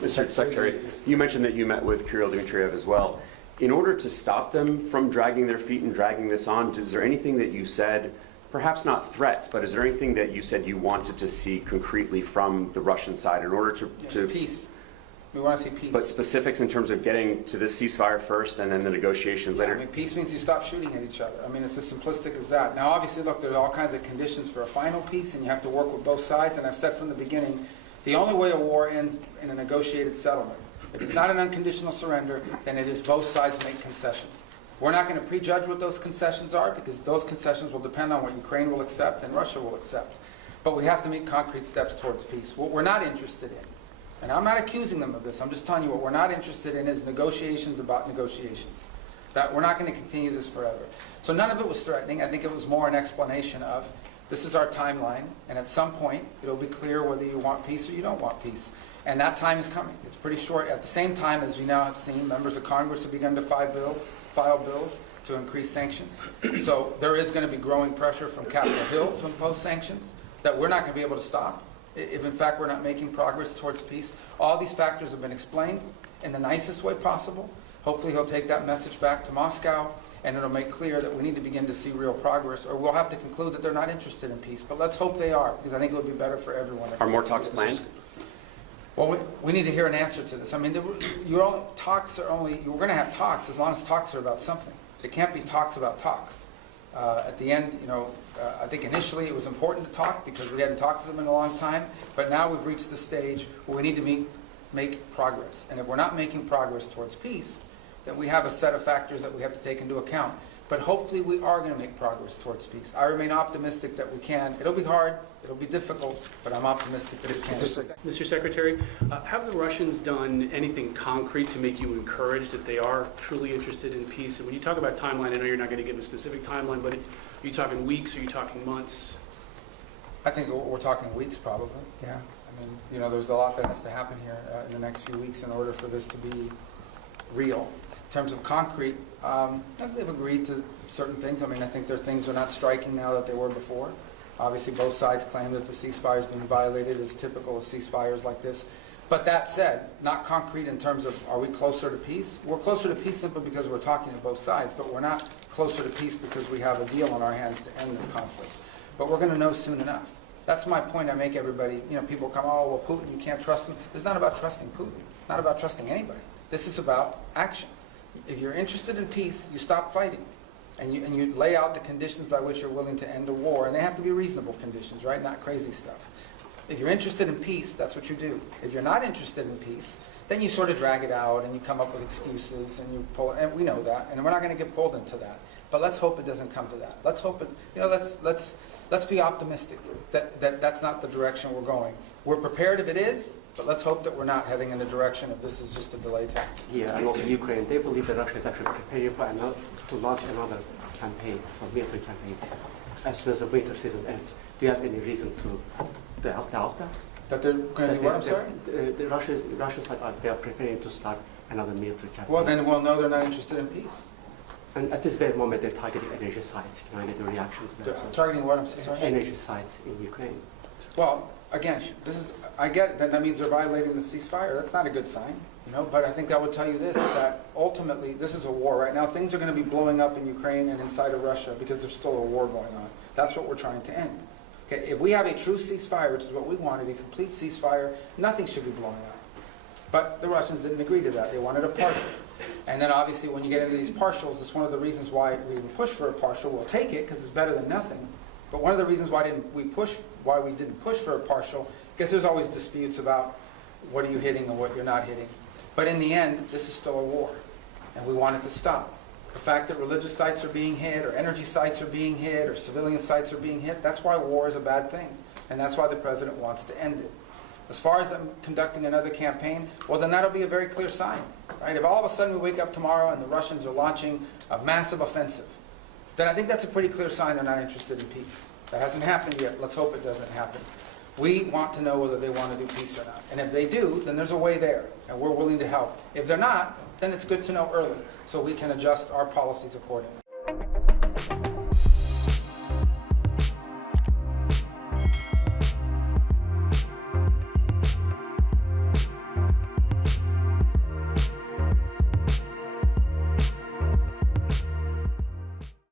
Mr. Secretary, you mentioned that you met with Kirill Dmitriev as well. In order to stop them from dragging their feet and dragging this on, is there anything that you said, perhaps not threats, but is there anything that you said you wanted to see concretely from the Russian side in order to peace? We want to see peace. But specifics in terms of getting to this ceasefire first and then the negotiations later? I mean, peace means you stop shooting at each other. I mean, it's as simplistic as that. Now, obviously, look, there's all kinds of conditions for a final peace, and you have to work with both sides. And I've said from the beginning, the only way a war ends in a negotiated settlement. If it's not an unconditional surrender, then it is both sides make concessions. We're not going to prejudge what those concessions are, because those concessions will depend on what Ukraine will accept and Russia will accept. But we have to make concrete steps towards peace. What we're not interested in, and I'm not accusing them of this, I'm just telling you what we're not interested in is negotiations about negotiations. That we're not going to continue this forever. So none of it was threatening. I think it was more an explanation of, this is our timeline, and at some point it'll be clear whether you want peace or you don't want peace. And that time is coming. It's pretty short. At the same time, as you now have seen, members of Congress have begun to file bills to increase sanctions. So there is going to be growing pressure from Capitol Hill to impose sanctions that we're not going to be able to stop if in fact we're not making progress towards peace. All these factors have been explained in the nicest way possible. Hopefully he'll take that message back to Moscow, and it'll make clear that we need to begin to see real progress, or we'll have to conclude that they're not interested in peace. But let's hope they are, because I think it would be better for everyone. Are more talks planned? Well, we need to hear an answer to this. I mean, we're going to have talks as long as talks are about something. It can't be talks about talks. At the end, I think initially it was important to talk because we hadn't talked to them in a long time, but now we've reached the stage where we need to make progress. And if we're not making progress towards peace, then we have a set of factors that we have to take into account. But hopefully we are going to make progress towards peace. I remain optimistic that we can. It'll be hard, it'll be difficult, but I'm optimistic that it can. Mr. Secretary, have the Russians done anything concrete to make you encouraged that they are truly interested in peace? And when you talk about timeline, I know you're not going to give a specific timeline, but are you talking weeks, or are you talking months? I think we're talking weeks, probably, yeah. I mean, there's a lot that has to happen here in the next few weeks in order for this to be real. In terms of concrete, they've agreed to certain things. I mean, I think their things are not striking now that they were before. Obviously, both sides claim that the ceasefire is being violated, as typical of ceasefires like this. But that said, not concrete in terms of, are we closer to peace? We're closer to peace simply because we're talking to both sides, but we're not closer to peace because we have a deal on our hands to end this conflict. But we're going to know soon enough. That's my point I make everybody. People come, oh, well, Putin, you can't trust him. It's not about trusting Putin. It's not about trusting anybody. This is about actions. If you're interested in peace, you stop fighting. And you lay out the conditions by which you're willing to end a war. And they have to be reasonable conditions, right? Not crazy stuff. If you're interested in peace, that's what you do. If you're not interested in peace, then you sort of drag it out and you come up with excuses and you pull, and we know that, and we're not going to get pulled into that. But let's hope it doesn't come to that. Let's hope it, let's be optimistic that that's not the direction we're going. We're prepared if it is, but let's hope that we're not heading in the direction of this is just a delay tactic. Yeah, and also Ukraine, they believe that Russia is actually preparing to launch another campaign, a military campaign, as soon as the winter season ends. Do you have any reason to doubt that? That they're going to do what, I'm sorry? The Russians they are preparing to start another military campaign. Well, then we'll know they're not interested in peace. And at this very moment, they're targeting energy sites. Can I get a reaction to that? Targeting what, I'm sorry? Energy sites in Ukraine. Well, again, I get that means they're violating the ceasefire. That's not a good sign, But I think I would tell you this, that ultimately this is a war right now. Things are going to be blowing up in Ukraine and inside of Russia because there's still a war going on. That's what we're trying to end. Okay, if we have a true ceasefire, which is what we wanted, a complete ceasefire, nothing should be blowing up. But the Russians didn't agree to that. They wanted a partial. And then obviously when you get into these partials, it's one of the reasons why we didn't push for a partial. We'll take it because it's better than nothing. But one of the reasons why we didn't push for a partial, because there's always disputes about what are you hitting and what you're not hitting. But in the end, this is still a war, and we want it to stop. The fact that religious sites are being hit, or energy sites are being hit, or civilian sites are being hit, that's why war is a bad thing. And that's why the president wants to end it. As far as them conducting another campaign, well, then that'll be a very clear sign. Right? If all of a sudden we wake up tomorrow and the Russians are launching a massive offensive, then I think that's a pretty clear sign they're not interested in peace. That hasn't happened yet. Let's hope it doesn't happen. We want to know whether they want to do peace or not. And if they do, then there's a way there, and we're willing to help. If they're not, then it's good to know early, so we can adjust our policies accordingly.